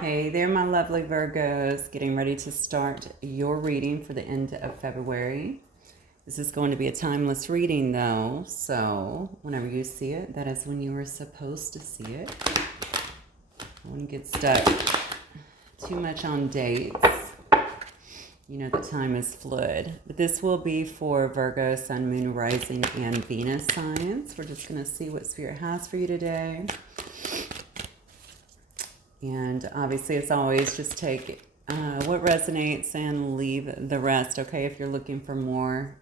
Hey there, my lovely Virgos. Getting ready to start your reading for the end of February. This is going to be a timeless reading, though, so whenever you see it, that is when you are supposed to see it. I wouldn't get stuck too much on dates. You know, the time is fluid. But this will be for Virgo, Sun, Moon, Rising, and Venus signs. We're just going to see what Spirit has for you today. And obviously, as always, just take what resonates and leave the rest, okay? If you're looking for more,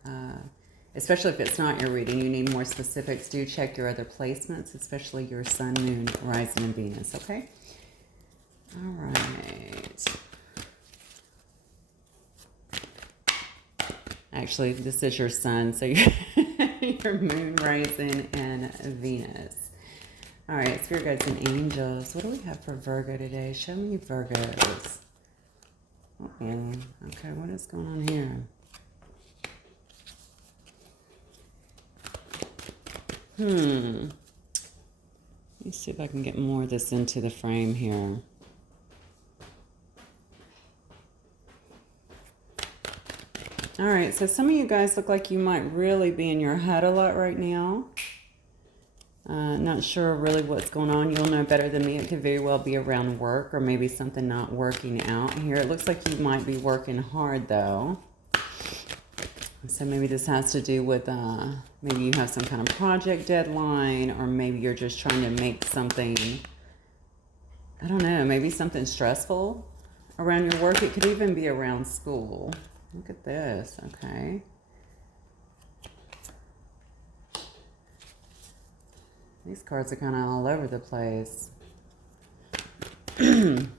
especially if it's not your reading, you need more specifics, do check your other placements, especially your Sun, Moon, Rising, and Venus, okay? All right. Actually, this is your Sun, so your Moon, Rising, and Venus. All right, Spirit Guides and Angels. What do we have for Virgo today? Show me Virgos. Uh-oh. Okay, what is going on here? Let me see if I can get more of this into the frame here. All right, so some of you guys look like you might really be in your head a lot right now. Not sure really what's going on. You'll know better than me. It could very well be around work or maybe something not working out here. It looks like you might be working hard, though. So maybe this has to do with maybe you have some kind of project deadline, or maybe you're just trying to make something, I don't know, maybe something stressful around your work. It could even be around school. Look at this, okay. These cards are kind of all over the place. You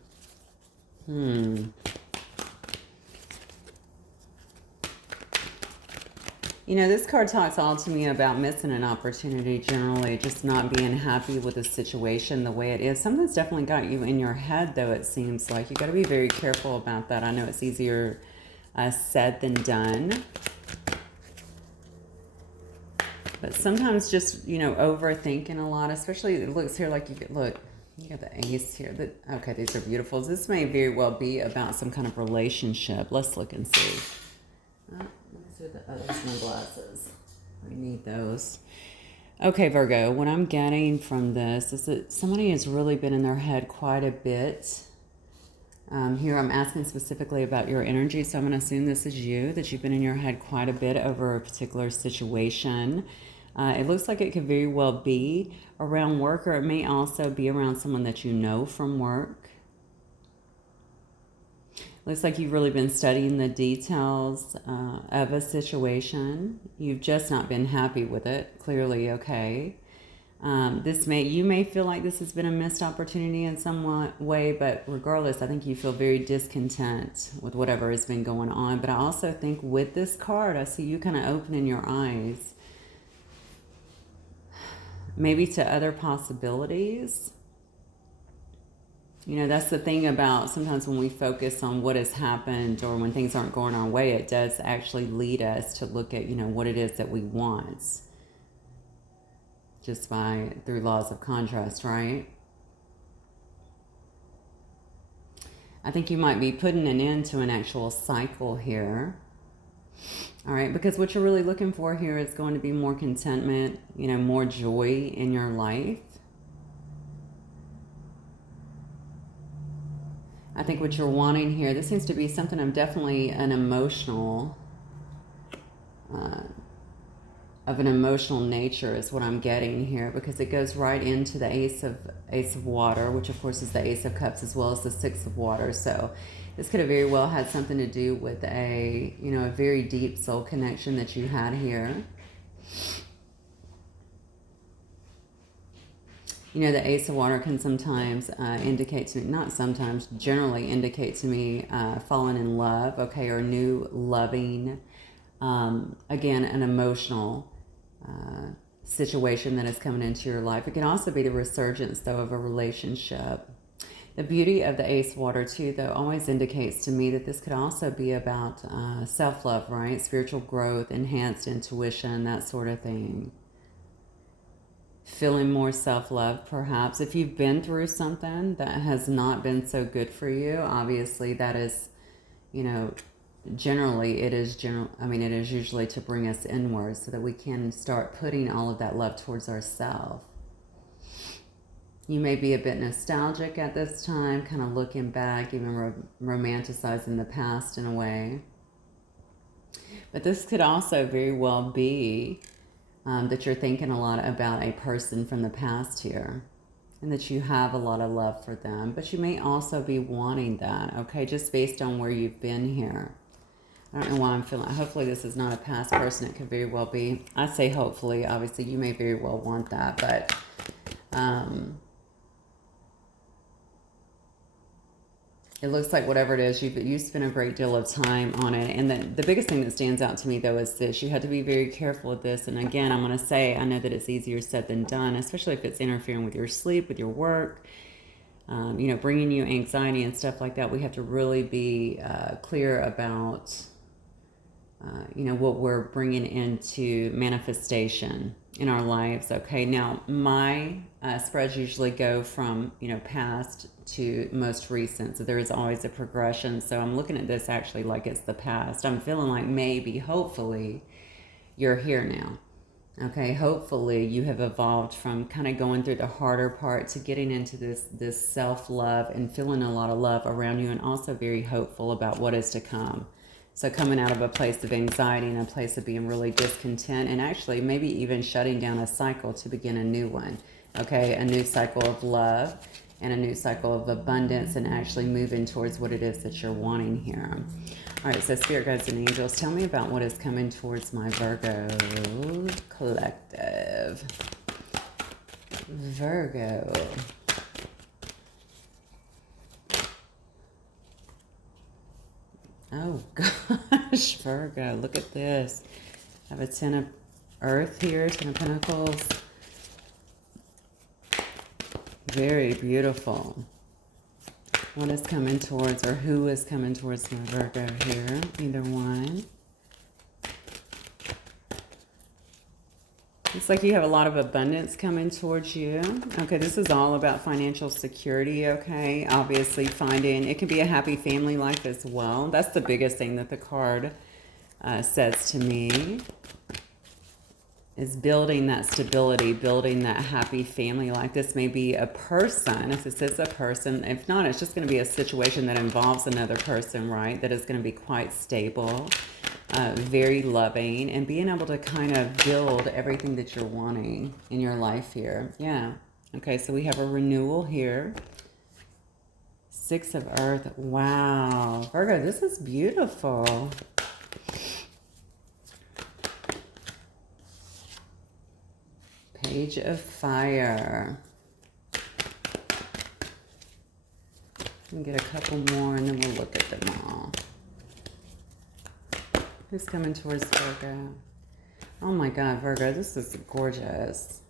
know, this card talks all to me about missing an opportunity generally, just not being happy with the situation the way it is. Something's definitely got you in your head, though, it seems like. You got to be very careful about that. I know it's easier said than done. But sometimes just, you know, overthinking a lot, especially it looks here like you could look, you got the ace here. Okay, these are beautiful. This may very well be about some kind of relationship. Let's look and see. Let me see what the others, my glasses. We need those. Okay, Virgo, what I'm getting from this is that somebody has really been in their head quite a bit. Here I'm asking specifically about your energy, so I'm going to assume this is you, that you've been in your head quite a bit over a particular situation. It looks like it could very well be around work, or it may also be around someone that you know from work. Looks like you've really been studying the details of a situation. You've just not been happy with it, clearly, okay. You may feel like this has been a missed opportunity in some way, but regardless, I think you feel very discontent with whatever has been going on. But I also think with this card, I see you kind of opening your eyes maybe to other possibilities. You know, that's the thing about sometimes when we focus on what has happened or when things aren't going our way, it does actually lead us to look at, you know, what it is that we want. Just through laws of contrast, right? I think you might be putting an end to an actual cycle here. All right, because what you're really looking for here is going to be more contentment, you know, more joy in your life. I think what you're wanting here, this seems to be something of definitely an emotional nature is what I'm getting here, because it goes right into the Ace of Water, which of course is the Ace of Cups as well as the Six of Water. So this could have very well had something to do with a very deep soul connection that you had here. You know, the Ace of Water can sometimes indicate to me, not sometimes, generally indicate to me falling in love, okay, or new loving, again, an emotional situation that is coming into your life. It can also be the resurgence, though, of a relationship. The beauty of the Ace Water, too, though, always indicates to me that this could also be about self-love, right? Spiritual growth, enhanced intuition, that sort of thing. feeling more self-love perhaps. If you've been through something that has not been so good for you, obviously that is, you know, generally it is it is usually to bring us inwards so that we can start putting all of that love towards ourselves. You may be a bit nostalgic at this time, kind of looking back, even romanticizing the past in a way. But this could also very well be that you're thinking a lot about a person from the past here, and that you have a lot of love for them, but you may also be wanting that, okay, just based on where you've been here. I don't know why I'm feeling, hopefully this is not a past person. It could very well be. I say hopefully, obviously you may very well want that, but it looks like whatever it is, you spent a great deal of time on it. And the biggest thing that stands out to me, though, is this. You have to be very careful with this. And again, I'm going to say, I know that it's easier said than done, especially if it's interfering with your sleep, with your work, you know, bringing you anxiety and stuff like that. We have to really be clear about, you know, what we're bringing into manifestation in our lives. Okay, now my spreads usually go from, you know, past to most recent, so there is always a progression. So I'm looking at this actually like it's the past. I'm feeling like maybe, hopefully, you're here now. Okay, hopefully you have evolved from kind of going through the harder part to getting into this self-love and feeling a lot of love around you, and also very hopeful about what is to come. So coming out of a place of anxiety and a place of being really discontent, and actually maybe even shutting down a cycle to begin a new one. Okay, a new cycle of love and a new cycle of abundance, and actually moving towards what it is that you're wanting here. All right, so Spirit Guides and Angels, tell me about what is coming towards my Virgo collective. Virgo. Oh gosh, Virgo, look at this. I have a Ten of Earth here, Ten of Pentacles. Very beautiful. What is coming towards, or who is coming towards my Virgo here? Either one. It's like you have a lot of abundance coming towards you. Okay, this is all about financial security, okay? Obviously finding, it can be a happy family life as well. That's the biggest thing that the card says to me, is building that stability, building that happy family life. This may be a person, if this is a person. If not, it's just going to be a situation that involves another person, right? That is going to be quite stable, very loving, and being able to kind of build everything that you're wanting in your life here. Yeah. Okay, so we have a renewal here. Six of Earth. Wow. Virgo, this is beautiful. Page of Fire. We'll get a couple more and then we'll look at them all. Who's coming towards Virgo? Oh my God, Virgo, this is gorgeous.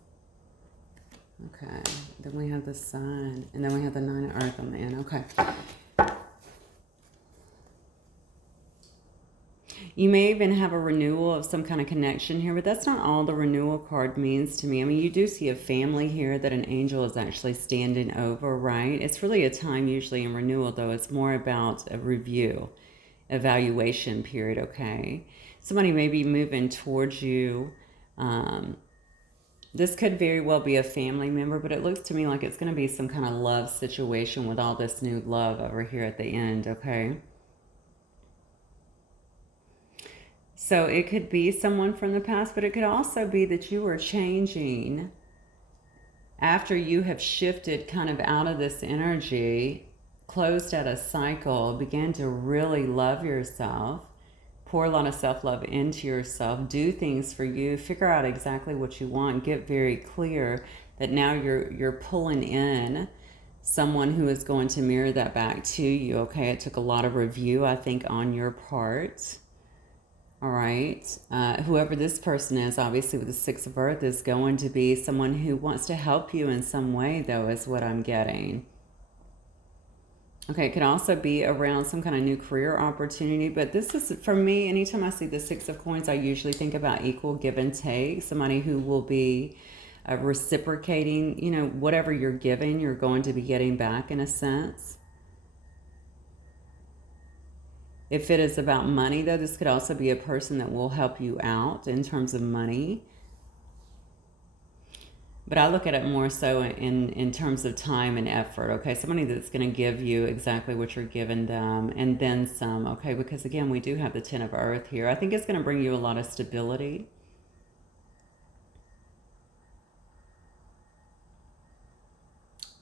Okay, then we have the Sun, and then we have the Nine of Earth on the end. Okay. You may even have a renewal of some kind of connection here, but that's not all the renewal card means to me. I mean, you do see a family here that an angel is actually standing over, right? It's really a time usually in renewal, though. It's more about a review, evaluation period, okay? Somebody may be moving towards you. This could very well be a family member, but it looks to me like it's going to be some kind of love situation with all this new love over here at the end, okay? So it could be someone from the past, but it could also be that you are changing after you have shifted kind of out of this energy, closed out a cycle, began to really love yourself, pour a lot of self-love into yourself, do things for you, figure out exactly what you want, get very clear that now you're pulling in someone who is going to mirror that back to you, okay? It took a lot of review, I think, on your part. All right, whoever this person is, obviously with the Six of Earth, is going to be someone who wants to help you in some way, though, is what I'm getting. Okay, it could also be around some kind of new career opportunity, but this is, for me, anytime I see the Six of Coins, I usually think about equal give and take, somebody who will be reciprocating, you know, whatever you're giving, you're going to be getting back in a sense. If it is about money, though, this could also be a person that will help you out in terms of money. But I look at it more so in terms of time and effort, okay? Somebody that's going to give you exactly what you're giving them and then some, okay? Because again, we do have the Ten of Earth here. I think it's going to bring you a lot of stability.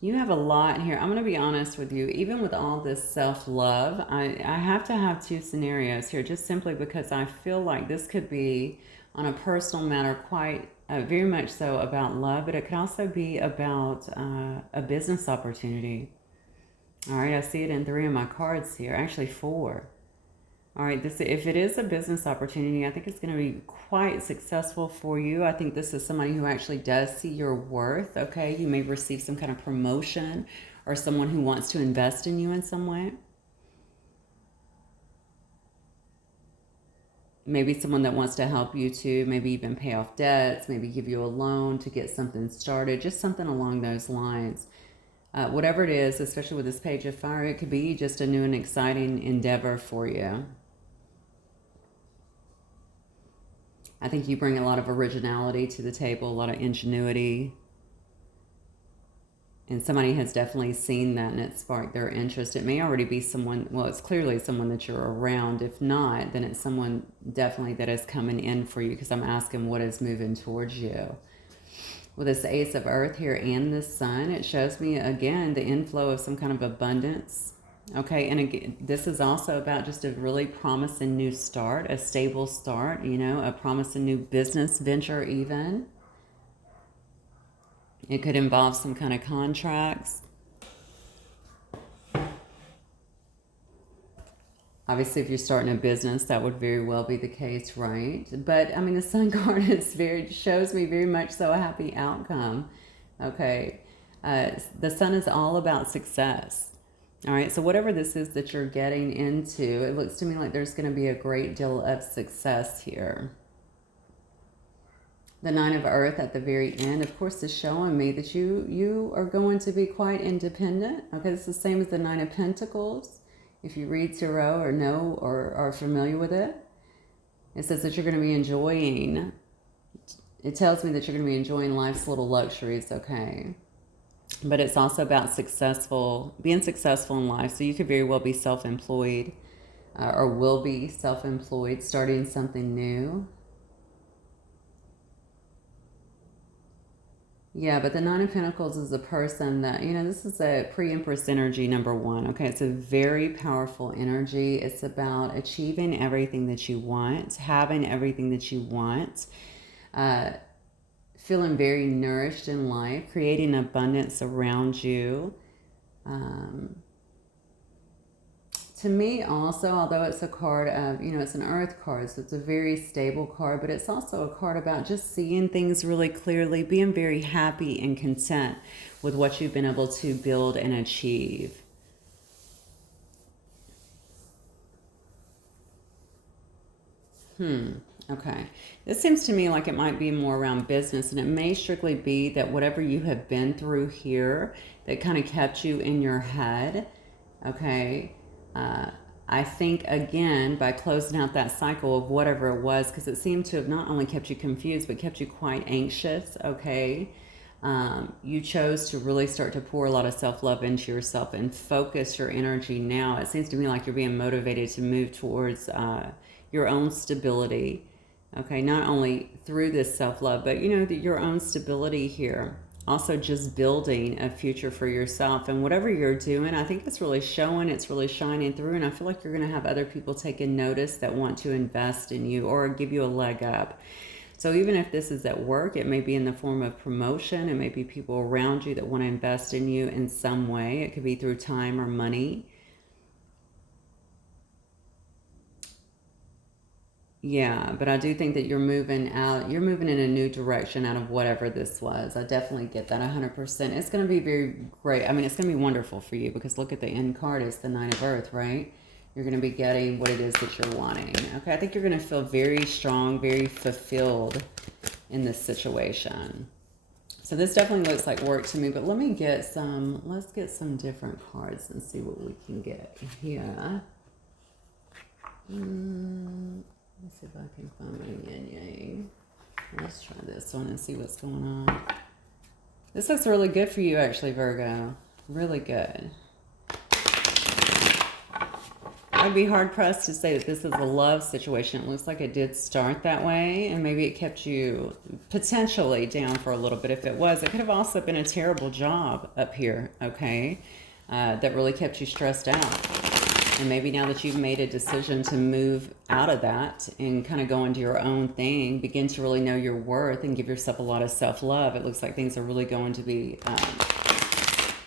You have a lot here. I'm going to be honest with you. Even with all this self-love, I have to have two scenarios here just simply because I feel like this could be on a personal matter quite very much so about love, but it could also be about a business opportunity. All right, I see it in 3 of my cards here, actually 4. All right, this, if it is a business opportunity, I think it's going to be quite successful for you. I think this is somebody who actually does see your worth, okay? You may receive some kind of promotion or someone who wants to invest in you in some way. Maybe someone that wants to help you to maybe even pay off debts, maybe give you a loan to get something started, just something along those lines. Whatever it is, especially with this Page of Fire, it could be just a new and exciting endeavor for you. I think you bring a lot of originality to the table, a lot of ingenuity. And somebody has definitely seen that and it sparked their interest. It may already be someone, well, it's clearly someone that you're around. If not, then it's someone definitely that is coming in for you because I'm asking what is moving towards you. With this Ace of Earth here and the Sun, it shows me, again, the inflow of some kind of abundance. Okay, and again, this is also about just a really promising new start, a stable start, you know, a promising new business venture even. It could involve some kind of contracts. Obviously, if you're starting a business, that would very well be the case, right? But, I mean, the Sun card is shows me very much so a happy outcome, okay? The Sun is all about success, all right? So whatever this is that you're getting into, it looks to me like there's going to be a great deal of success here. The Nine of Earth at the very end, of course, is showing me that you are going to be quite independent. Okay, it's the same as the Nine of Pentacles. If you read Tarot or know or are familiar with it, it says that you're going to be enjoying, it tells me that you're going to be enjoying life's little luxuries, okay? But it's also about being successful in life. So you could very well be self-employed or will be self-employed, starting something new. Yeah, but the Nine of Pentacles is a person that, you know, this is a pre-Empress energy, number 1. Okay, it's a very powerful energy. It's about achieving everything that you want, having everything that you want, feeling very nourished in life, creating abundance around you. To me also, although it's a card of, you know, it's an earth card, so it's a very stable card, but it's also a card about just seeing things really clearly, being very happy and content with what you've been able to build and achieve. Okay. This seems to me like it might be more around business, and it may strictly be that whatever you have been through here that kind of kept you in your head, okay, I think, again, by closing out that cycle of whatever it was, because it seemed to have not only kept you confused, but kept you quite anxious, okay? You chose to really start to pour a lot of self-love into yourself and focus your energy now. It seems to me like you're being motivated to move towards your own stability, okay? Not only through this self-love, but, you know, your own stability here. Also just building a future for yourself, and whatever you're doing, I think it's really showing, it's really shining through, and I feel like you're going to have other people taking notice that want to invest in you or give you a leg up. So even if this is at work, it may be in the form of promotion, it may be people around you that want to invest in you in some way. It could be through time or money. Yeah, but I do think that you're moving out, you're moving in a new direction out of whatever this was. I definitely get that 100%. It's going to be very great. I mean, it's going to be wonderful for you because look at the end card. It's the Nine of Earth, right? You're going to be getting what it is that you're wanting. Okay, I think you're going to feel very strong, very fulfilled in this situation. So this definitely looks like work to me, but let me get some, let's get some different cards and see what we can get here. Let's see if I can find my yin yang. Let's try this one and see what's going on. This looks really good for you, actually, Virgo. Really good. I'd be hard-pressed to say that this is a love situation. It looks like it did start that way, and maybe it kept you potentially down for a little bit. If it was, it could have also been a terrible job up here, okay, that really kept you stressed out. And maybe now that you've made a decision to move out of that and kind of go into your own thing, begin to really know your worth and give yourself a lot of self-love, it looks like things are really going to be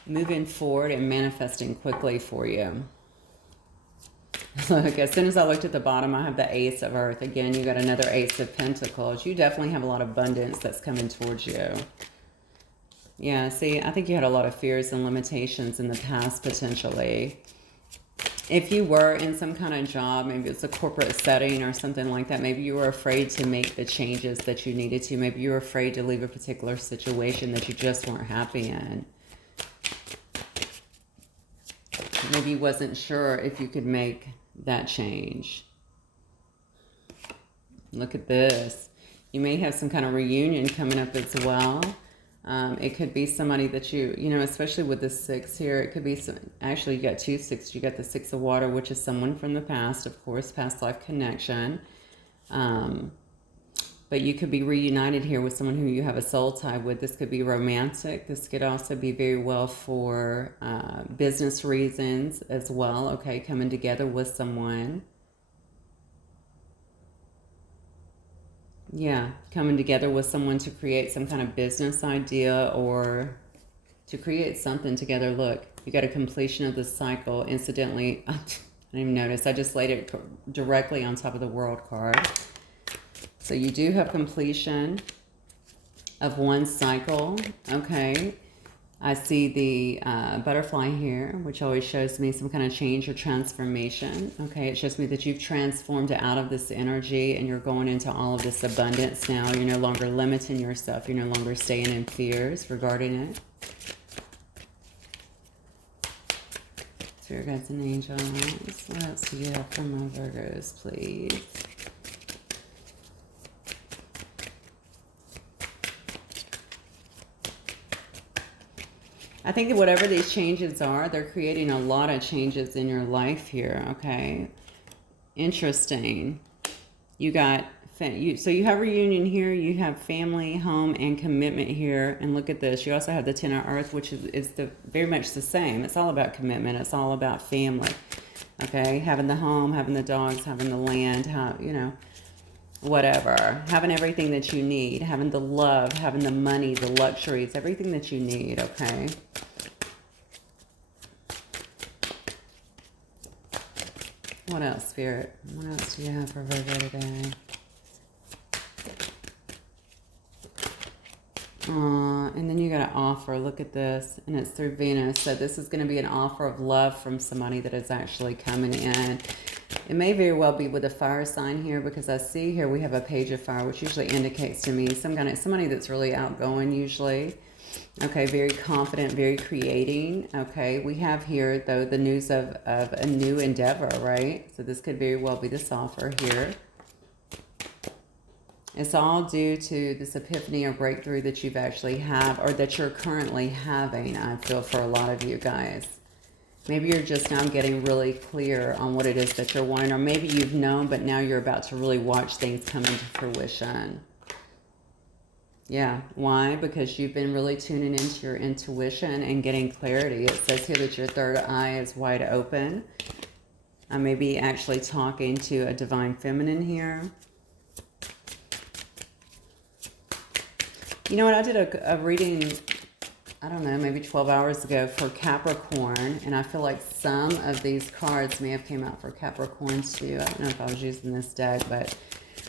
moving forward and manifesting quickly for you. Look, as soon as I looked at the bottom, I have the Ace of Earth. Again, you got another Ace of Pentacles. You definitely have a lot of abundance that's coming towards you. Yeah, see, I think you had a lot of fears and limitations in the past, potentially. If you were in some kind of job, maybe it's a corporate setting or something like that, maybe you were afraid to make the changes that you needed to. Maybe you were afraid to leave a particular situation that you just weren't happy in. Maybe you wasn't sure if you could make that change. Look at this. You may have some kind of reunion coming up as well. It could be somebody that you know, especially with the 6 here, it could be some, actually you got 2 6s. You got the 6 of Water, which is someone from the past, of course, past life connection. But you could be reunited here with someone who you have a soul tie with. This could be romantic. This could also be very well for business reasons as well. Okay, coming together with someone. Yeah, coming together with someone to create some kind of business idea or to create something together. Look, you got a completion of the cycle. Incidentally, I didn't even notice. I just laid it directly on top of the World card. So you do have completion of one cycle, okay? I see the butterfly here, which always shows me some kind of change or transformation, okay? It shows me that you've transformed out of this energy and you're going into all of this abundance now. You're no longer limiting yourself. You're no longer staying in fears regarding it. Spirit guides and angels. What else do you have for my Virgos, please? I think that whatever these changes are, they're creating a lot of changes in your life here, okay? Interesting. You got, so you have reunion here, you have family, home, and commitment here. And look at this. You also have the 10 of Earth, which is very much the same. It's all about commitment. It's all about family, okay? Having the home, having the dogs, having the land, you know, whatever. Having everything that you need. Having the love, having the money, the luxuries, everything that you need, okay? What else, Spirit? What else do you have for Virgo today? And then you got an offer. Look at this. And it's through Venus. So this is going to be an offer of love from somebody that is actually coming in. It may very well be with a fire sign here, because I see here we have a page of fire, which usually indicates to me somebody that's really outgoing usually. Okay, very confident, very creating. Okay, we have here, though, the news of a new endeavor, right? So this could very well be this offer here. It's all due to this epiphany or breakthrough that you've actually have, or that you're currently having, I feel, for a lot of you guys. Maybe you're just now getting really clear on what it is that you're wanting, or maybe you've known, but now you're about to really watch things come into fruition. Yeah, why? Because you've been really tuning into your intuition and getting clarity. It says here that your third eye is wide open. I may be actually talking to a divine feminine here. You know what? I did a reading, I don't know, maybe 12 hours ago for Capricorn, and I feel like some of these cards may have came out for Capricorn too. I don't know if I was using this deck, but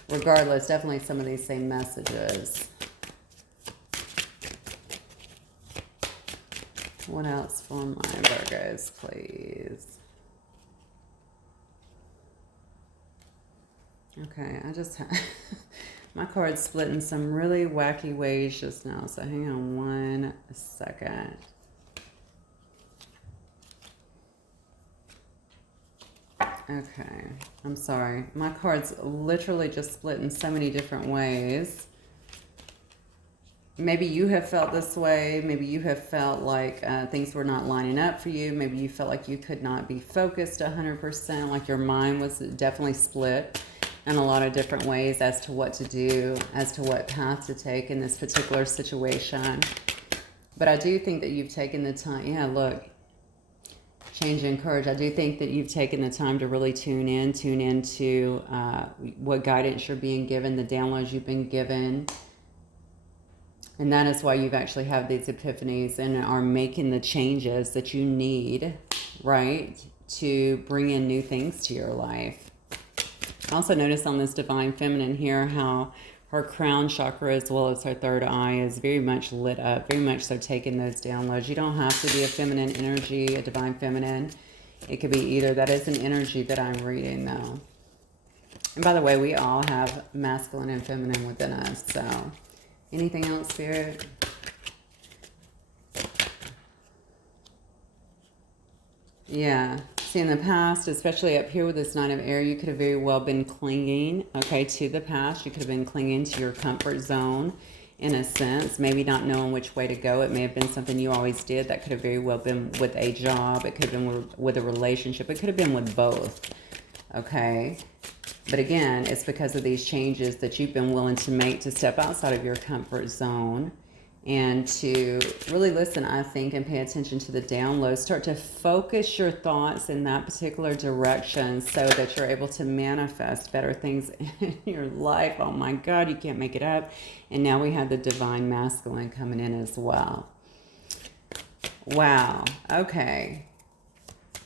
regardless, definitely some of these same messages. What else for my Virgos, please? Okay, I just My card's split in some really wacky ways just now, so hang on one second. Okay, I'm sorry. My card's literally just split in so many different ways. Maybe you have felt this way. Maybe you have felt like things were not lining up for you. Maybe you felt like you could not be focused 100%, like your mind was definitely split in a lot of different ways as to what to do, as to what path to take in this particular situation. But I do think that you've taken the time. Yeah, look, change and courage. I do think that you've taken the time to really tune into what guidance you're being given, the downloads you've been given. And that is why you've actually had these epiphanies and are making the changes that you need, right, to bring in new things to your life. Also notice on this divine feminine here how her crown chakra as well as her third eye is very much lit up, very much so taking those downloads. You don't have to be a feminine energy, a divine feminine. It could be either. That is an energy that I'm reading though. And by the way, we all have masculine and feminine within us, so... Anything else, Spirit? Yeah. See, in the past, especially up here with this Nine of Air, you could have very well been clinging, okay, to the past. You could have been clinging to your comfort zone in a sense, maybe not knowing which way to go. It may have been something you always did. That could have very well been with a job. It could have been with a relationship. It could have been with both, okay? But again, it's because of these changes that you've been willing to make to step outside of your comfort zone and to really listen, I think, and pay attention to the downloads. Start to focus your thoughts in that particular direction so that you're able to manifest better things in your life. Oh my God, you can't make it up. And now we have the divine masculine coming in as well. Wow. Okay.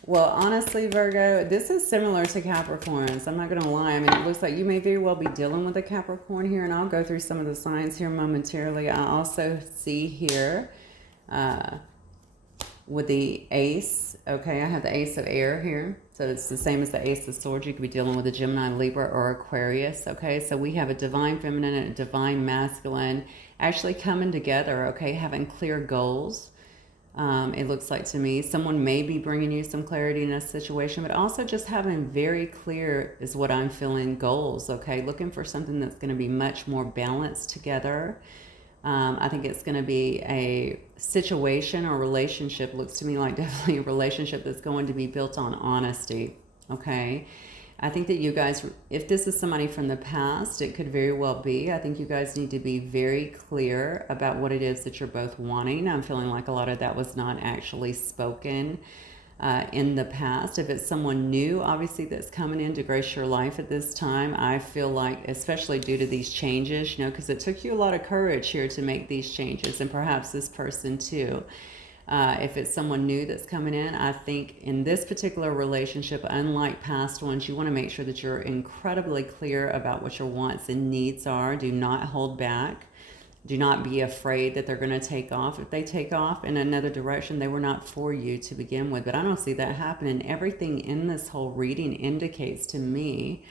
Well, honestly, Virgo, this is similar to Capricorns. I'm not going to lie. I mean, it looks like you may very well be dealing with a Capricorn here, and I'll go through some of the signs here momentarily. I also see here with the Ace, okay, I have the Ace of Air here. So it's the same as the Ace of Swords. You could be dealing with a Gemini, Libra, or Aquarius, okay? So we have a divine feminine and a divine masculine actually coming together, okay, having clear goals. It looks like to me someone may be bringing you some clarity in a situation, but also just having very clear is what I'm feeling goals. Okay. Looking for something that's going to be much more balanced together. I think it's going to be a situation or relationship. Looks to me like definitely a relationship that's going to be built on honesty. Okay. I think that you guys, if this is somebody from the past, it could very well be. I think you guys need to be very clear about what it is that you're both wanting. I'm feeling like a lot of that was not actually spoken in the past. If it's someone new, obviously, that's coming in to grace your life at this time, I feel like, especially due to these changes, you know, because it took you a lot of courage here to make these changes, and perhaps this person too. If it's someone new that's coming in, I think in this particular relationship, unlike past ones, you want to make sure that you're incredibly clear about what your wants and needs are. Do not hold back. Do not be afraid that they're going to take off. If they take off in another direction, they were not for you to begin with. But I don't see that happening. Everything in this whole reading indicates to me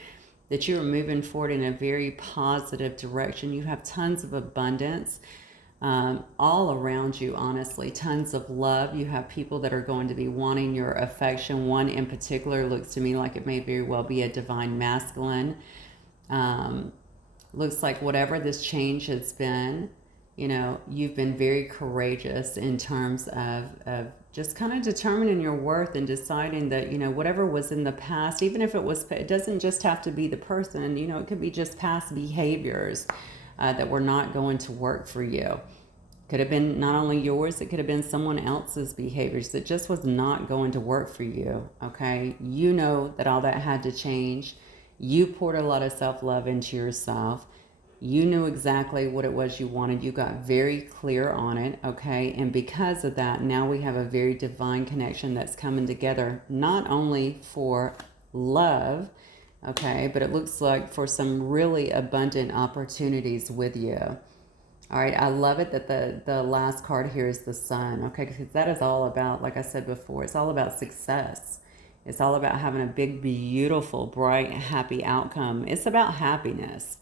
that you are moving forward in a very positive direction. You have tons of abundance. All around you, honestly, tons of love. You have people that are going to be wanting your affection. One in particular looks to me like it may very well be a divine masculine. Looks like whatever this change has been, you know, you've been very courageous in terms of just kind of determining your worth and deciding that, you know, whatever was in the past, even if it doesn't just have to be the person, you know, it could be just past behaviors that were not going to work for you. Could have been not only yours, it could have been someone else's behaviors that just was not going to work for you, okay? You know that all that had to change. You poured a lot of self-love into yourself. You knew exactly what it was you wanted. You got very clear on it, okay? And because of that, now we have a very divine connection that's coming together, not only for love, okay, but it looks like for some really abundant opportunities with you. All right, I love it that the last card here is the Sun, okay, because that is all about, like I said before, it's all about success. It's all about having a big, beautiful, bright, happy outcome. It's about happiness,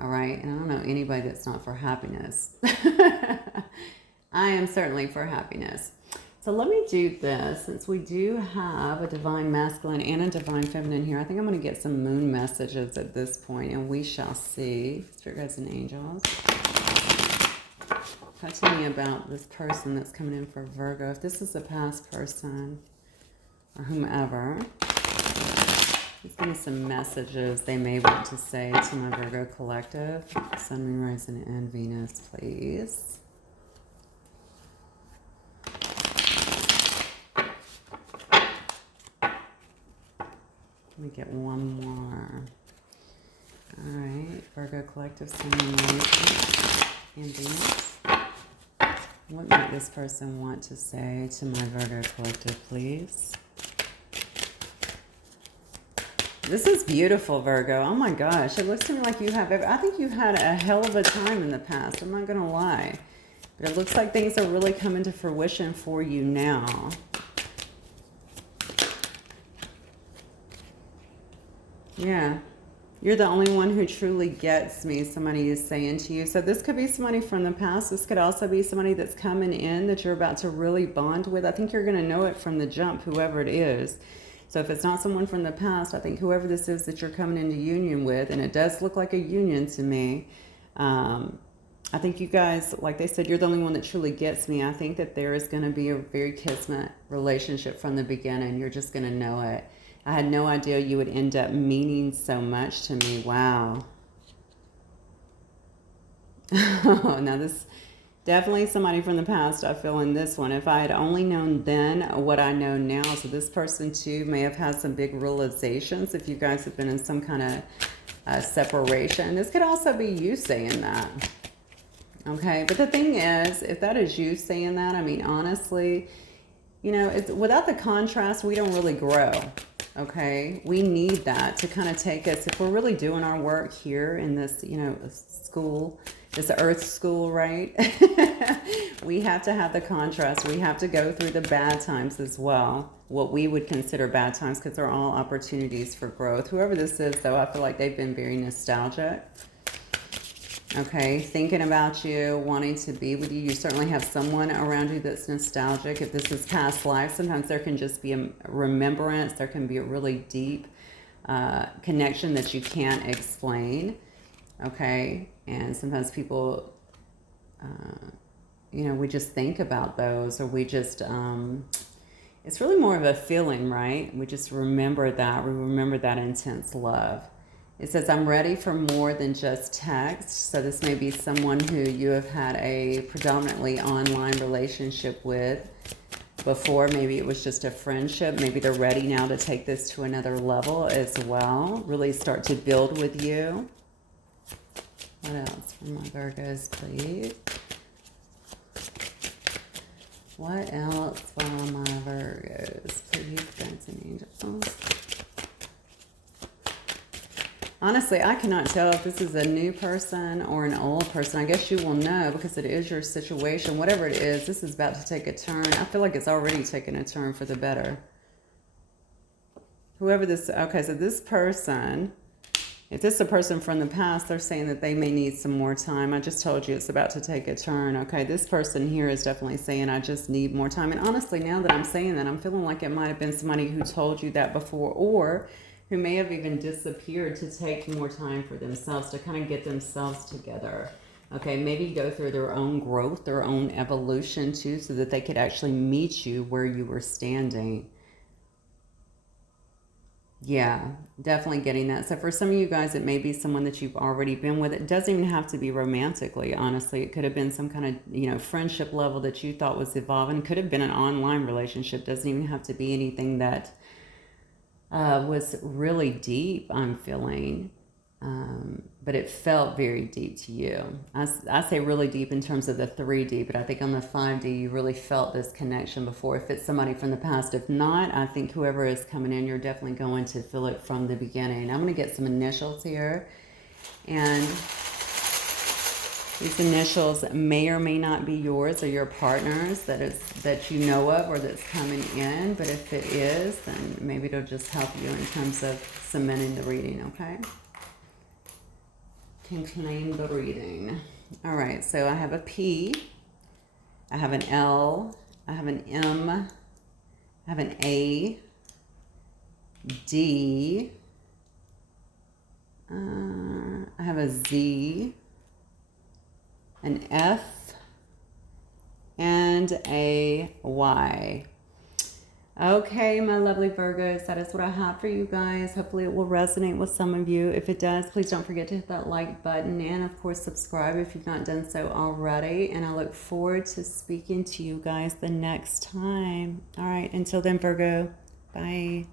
All right. And I don't know anybody that's not for happiness. I am certainly for happiness. So let me do this. Since we do have a divine masculine and a divine feminine here, I think I'm going to get some moon messages at this point, and we shall see. Spirit guides and angels. Talk to me about this person that's coming in for Virgo. If this is a past person or whomever, just give me some messages they may want to say to my Virgo collective. Sun, Moon, Rising, and Venus, please. Let me get one more. All right, Virgo collective, Sun, Moon, Rising, and Venus. What might this person want to say to my Virgo collective, please? This is beautiful, Virgo. Oh my gosh, it looks to me like you have, I think you've had a hell of a time in the past. I'm not going to lie. But it looks like things are really coming to fruition for you now. Yeah. You're the only one who truly gets me, somebody is saying to you. So this could be somebody from the past. This could also be somebody that's coming in that you're about to really bond with. I think you're going to know it from the jump, whoever it is. So if it's not someone from the past, I think whoever this is that you're coming into union with, and it does look like a union to me, I think you guys, like they said, you're the only one that truly gets me. I think that there is going to be a very kismet relationship from the beginning. You're just going to know it. I had no idea you would end up meaning so much to me. Wow. Now this definitely somebody from the past, I feel, in this one. If I had only known then what I know now. So this person too may have had some big realizations if you guys have been in some kind of separation. This could also be you saying that. Okay, but the thing is, if that is you saying that, I mean, honestly, you know, it's, without the contrast, we don't really grow. Okay, we need that to kind of take us, if we're really doing our work here in this, you know, school, this earth school, right? We have to have the contrast. We have to go through the bad times as well, what we would consider bad times, because they're all opportunities for growth. Whoever this is, though, I feel like they've been very nostalgic. Okay, thinking about you, wanting to be with you. You certainly have someone around you that's nostalgic. If this is past life, sometimes there can just be a remembrance. There can be a really deep connection that you can't explain. Okay, and sometimes people, you know, we just think about those, or we just, it's really more of a feeling, right? We just remember that. We remember that intense love. It says, I'm ready for more than just text. So this may be someone who you have had a predominantly online relationship with before. Maybe it was just a friendship. Maybe they're ready now to take this to another level as well. Really start to build with you. What else for my Virgos, please? What else for my Virgos? Please, guides and angels. Honestly, I cannot tell if this is a new person or an old person. I guess you will know because it is your situation. Whatever it is, this is about to take a turn. I feel like it's already taken a turn for the better. Whoever this, okay, so this person, if this is a person from the past, they're saying that they may need some more time. I just told you it's about to take a turn. Okay, this person here is definitely saying, I just need more time. And honestly, now that I'm saying that, I'm feeling like it might have been somebody who told you that before, or who may have even disappeared to take more time for themselves, to kind of get themselves together. Okay, maybe go through their own growth, their own evolution too, so that they could actually meet you where you were standing. Yeah, definitely getting that. So for some of you guys, it may be someone that you've already been with. It doesn't even have to be romantically, honestly. It could have been some kind of, you know, friendship level that you thought was evolving. It could have been an online relationship. Doesn't even have to be anything that was really deep, I'm feeling. But it felt very deep to you. I say really deep in terms of the 3D, but I think on the 5D, you really felt this connection before. If it's somebody from the past, if not, I think whoever is coming in, you're definitely going to feel it from the beginning. I'm going to get some initials here. And these initials may or may not be yours or your partner's that you know of or that's coming in. But if it is, then maybe it'll just help you in terms of cementing the reading, okay? can claim the reading. All right, so I have a P, I have an L, I have an M, I have an A, D, I have a Z, an F, and a Y. Okay, my lovely Virgos, that is what I have for you guys. Hopefully it will resonate with some of you. If it does, please don't forget to hit that like button and, of course, subscribe if you've not done so already. And I look forward to speaking to you guys the next time. All right, until then, Virgo, bye.